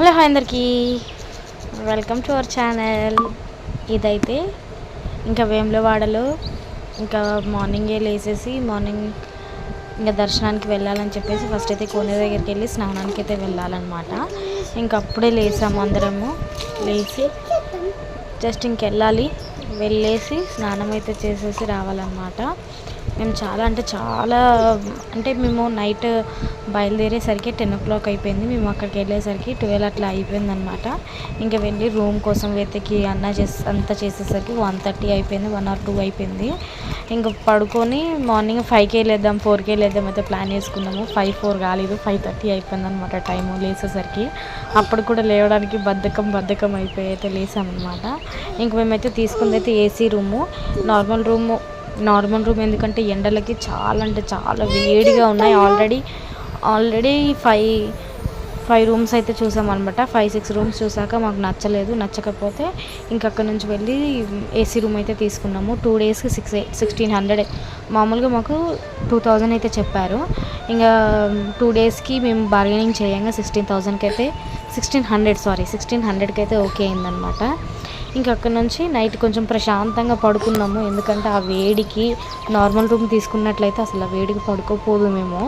Hello hi అందరికీ, welcome to our channel. ఇదైతే ఇంకా వేములవాడలో ఇంకా మార్నింగే లేచేసి ఇంకా దర్శనానికి వెళ్ళాలని చెప్పేసి ఫస్ట్ అయితే కోనేరు దగ్గరికి వెళ్ళి స్నానానికి అయితే వెళ్ళాలన్నమాట. ఇంకా అప్పుడే లేసాము అందరము. లేచి జస్ట్ ఇంకెళ్ళాలి, వెళ్ళేసి స్నానం అయితే చేసేసి రావాలన్నమాట. మేము మేము నైట్ బయలుదేరేసరికి 10 o'clock అయిపోయింది. మేము అక్కడికి వెళ్ళేసరికి 12 అట్లా అయిపోయిందనమాట. ఇంకా వెళ్ళి రూమ్ కోసం వెతికి అంతా చేసేసరికి 1:30 అయిపోయింది, 1 or 2 అయిపోయింది. ఇంకా పడుకొని మార్నింగ్ 5కే లేద్దాం 4కే లేద్దాం అయితే ప్లాన్ చేసుకున్నాము. 5-4 కాలేదు, 5:30 అయిపోయింది అనమాట టైము లేచేసరికి. అప్పుడు కూడా లేవడానికి బద్ధకం అయిపోయి అయితే లేసామన్నమాట. ఇంక మేమైతే తీసుకుంది అయితే ఏసీ రూము, నార్మల్ రూమ్ ఎందుకంటే ఎండలకి చాలా వేడిగా ఉన్నాయి. ఆల్రెడీ 5 రూమ్స్ అయితే చూసామన్నమాట. 5-6 రూమ్స్ చూసాక మాకు నచ్చకపోతే ఇంక అక్కడ నుంచి వెళ్ళి ఏసీ రూమ్ అయితే తీసుకున్నాము. 2 daysకి 1600. మామూలుగా మాకు 2000 అయితే చెప్పారు. ఇంకా 2 daysకి మేము బార్గెనింగ్ చేయంగా 1600కి అయితే ఓకే అయిందనమాట. ఇంకా అక్కడ నుంచి నైట్ కొంచెం ప్రశాంతంగా పడుకున్నాము. ఎందుకంటే ఆ వేడికి నార్మల్ రూమ్ తీసుకున్నట్లయితే అసలు ఆ వేడికి పడుకోపోదు. మేము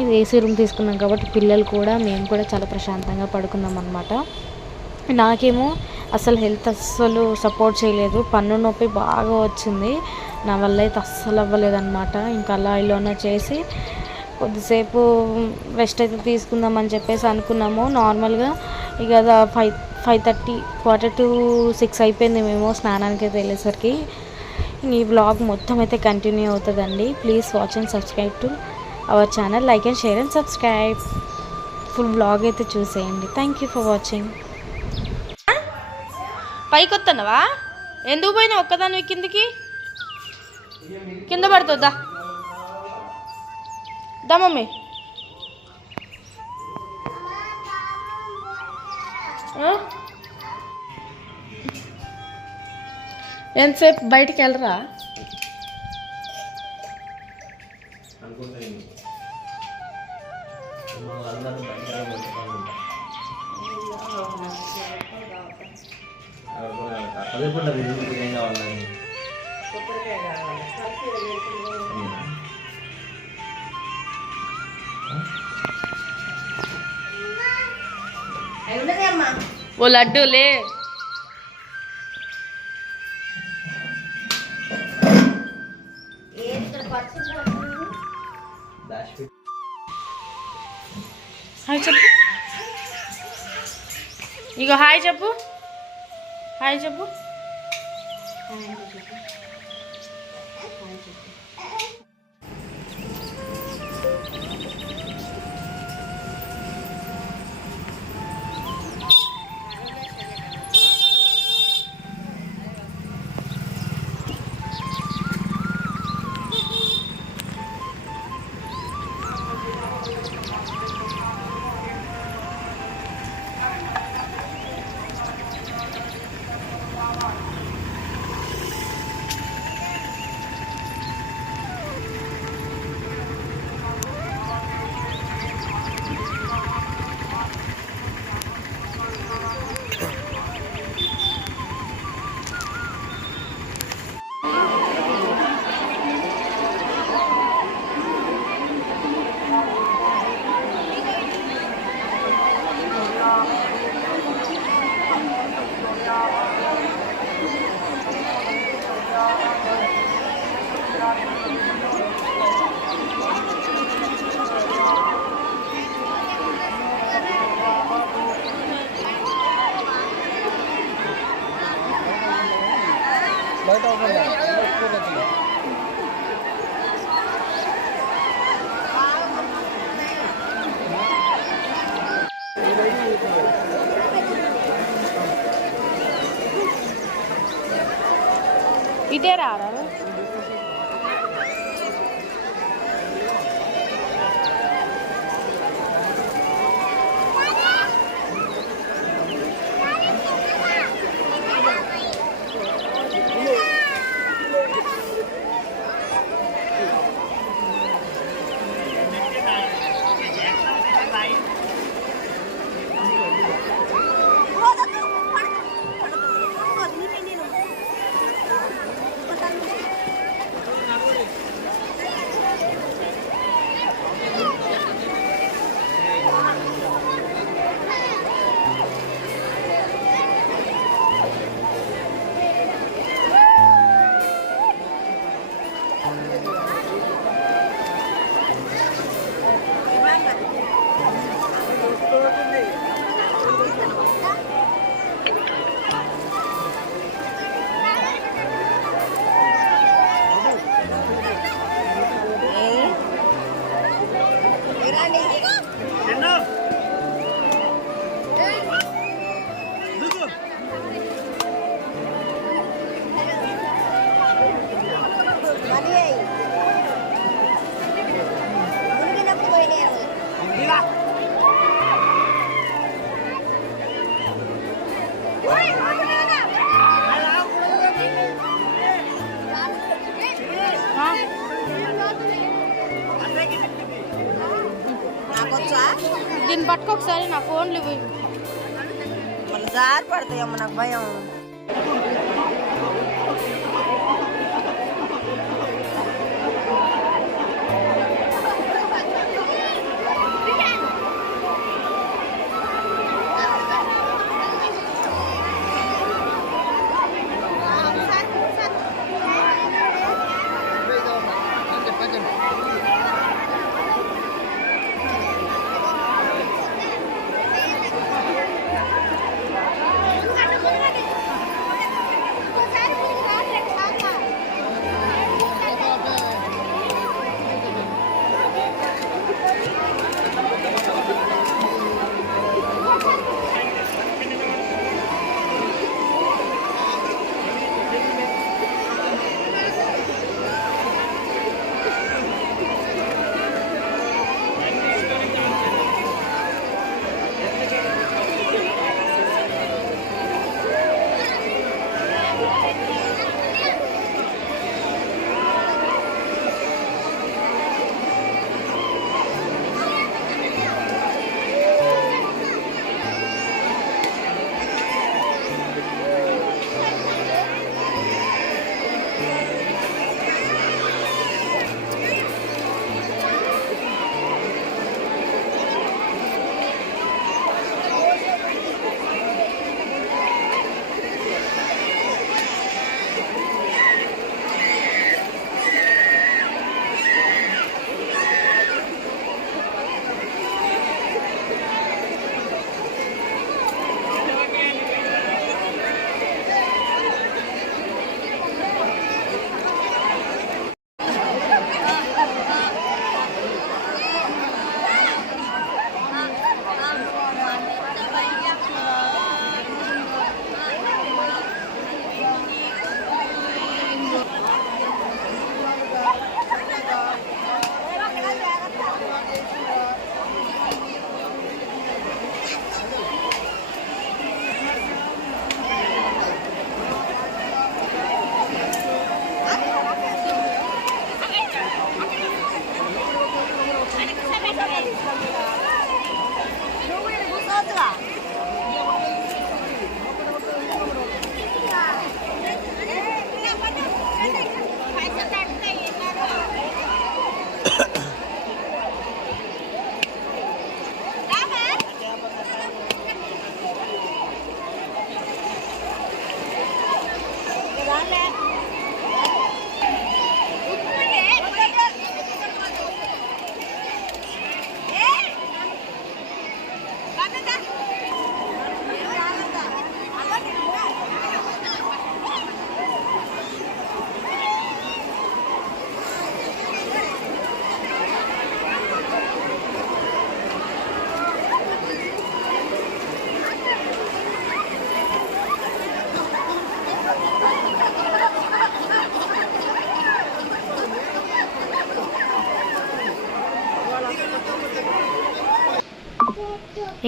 ఇది ఏసీ రూమ్ తీసుకున్నాం కాబట్టి మేము కూడా చాలా ప్రశాంతంగా పడుకున్నాం అన్నమాట. నాకేమో అసలు హెల్త్ అస్సలు సపోర్ట్ చేయలేదు, పన్ను నొప్పి బాగా వచ్చింది. నా వల్ల అయితే అస్సలు అవ్వలేదన్నమాట. ఇంకా ఇలానే చేసి కొద్దిసేపు రెస్ట్ అయితే తీసుకుందామని చెప్పేసి అనుకున్నాము. నార్మల్గా ఇక 5:30 4:45 అయిపోయింది మేము స్నానానికి అయితే వెళ్ళేసరికి. ఈ వ్లాగ్ మొత్తం అయితే కంటిన్యూ అవుతుందండి. Please watch and subscribe to our channel. Like and share and subscribe. Full vlog అయితే చూసేయండి. Thank you for watching. పైకి వస్తున్నావా? ఎందుకు పోయినా ఒక్కదాని కింద పడుతుందా? దా మమ్మీ. ఎంతసేపు బయటికి వెళ్ళరా? ఓ లడ్డూలే. హాయ్ చెప్పు. ఇగో హాయ్ చెప్పు. ఇటే రారా? దీన్ని పట్టుకు ఒకసారి నా ఫోన్లు మన జారి పడతాయమ్మ నాకు భయం.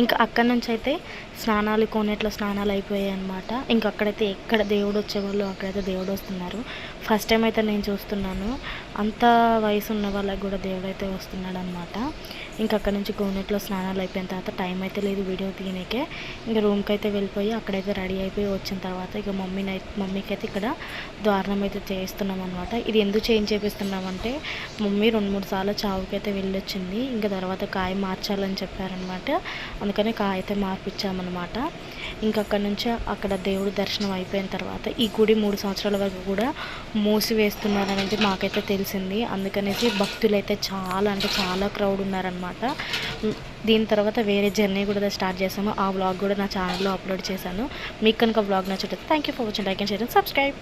ఇంకా అక్కడి నుంచి అయితే స్నానాలు కోనేట్లో స్నానాలు అయిపోయాయి అనమాట. ఇంకా అక్కడైతే ఎక్కడ దేవుడు వచ్చేవాళ్ళు అక్కడైతే దేవుడు వస్తున్నారు. ఫస్ట్ టైం అయితే నేను చూస్తున్నాను, అంత వయసు ఉన్న వాళ్ళకి కూడా దేవుడు అయితే వస్తున్నాడు అనమాట. ఇంకా అక్కడ నుంచి కోనేట్లో స్నానాలు అయిపోయిన తర్వాత టైం అయితే లేదు వీడియో తీయనికే. ఇంకా రూమ్కి అయితే వెళ్ళిపోయి అక్కడైతే రెడీ అయిపోయి వచ్చిన తర్వాత ఇక మమ్మీకి అయితే ఇక్కడ ద్వారణం అయితే చేయిస్తున్నాం అనమాట. ఇది ఎందుకు చేంజ్ చేపిస్తున్నామంటే మమ్మీ 2-3 సార్లు చావుకి అయితే వెళ్ళొచ్చింది. ఇంకా తర్వాత కాయ మార్చాలని చెప్పారనమాట, అందుకని కాయ అయితే మార్పిచ్చామన్నమాట. ఇంకా అక్కడ నుంచి అక్కడ దేవుడు దర్శనం అయిపోయిన తర్వాత ఈ గుడి 3 సంవత్సరాల వరకు కూడా మూసివేస్తున్నారనేది మాకైతే తెలిసింది. అందుకనేసి భక్తులు అయితే చాలా అంటే చాలా క్రౌడ్ ఉన్నారనమాట. దీని తర్వాత వేరే జర్నీ కూడా స్టార్ట్ చేసాము. ఆ వ్లాగ్ కూడా నా ఛానల్లో అప్లోడ్ చేశాను. మీకు కనుక వ్లాగ్ నచ్చితే thank you for watching. Like and share and subscribe.